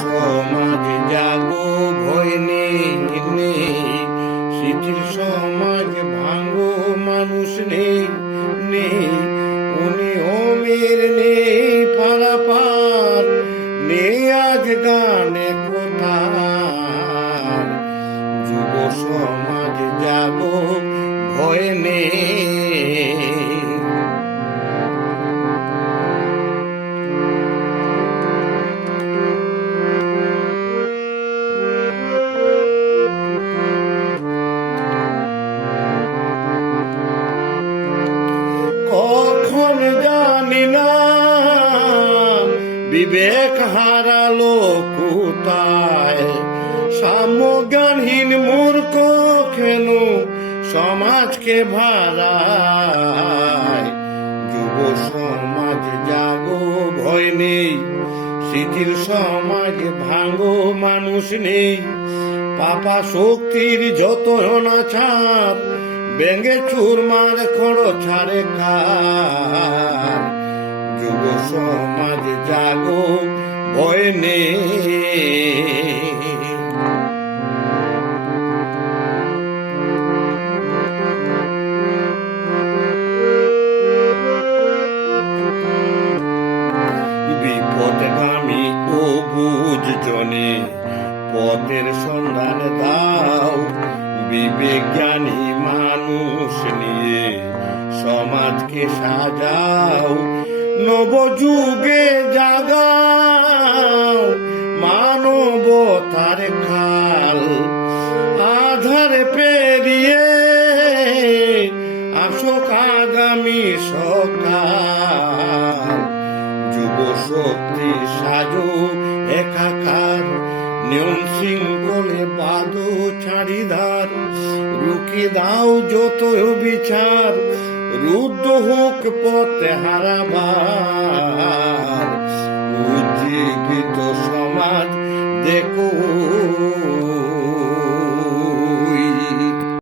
সমাজ জাগো, ভয় নেই নেই, শিথিল সমাজ ভাঙো, মানুষ নেই নেই, অনিয়মের নেই পারাপার, নেই আজ গানে কোথার। যুব সমাজ জাগো, ভয় নেই। কখন জানি না বিবেক হারালো কোথায়, সাম্যজ্ঞানহীন মূর্খ কেন সমাজকে ভাড়ায়। যুব সমাজ জাগো, ভয় নেই, শিথিল সমাজ ভাঙো, মানুষ নেই, পাপা শক্তির যত অনাচার, ব্যাঙে চুরমার খড় ছাড়ে কার। যুব সমাজ জাগো, ভয় নেই। বিপদগামী ও বুঝ জনে পথের সন্ধান দাও, বিবেক জ্ঞানী মানুষ নিয়ে সমাজকে সাজাও। নবযুগে জাগাও মানবতার খাল, আধার পেরিয়ে আসুক আগামী সকাল। যুব শক্তি সাজো একাকার, নিয়ম শৃঙ্খলে বাঁধো ছাড়িদার, রুখে দাও যত বিচার, রুদ্ধ হোক পথে হারাবার। উজ্জীবিত সমাজ দেখো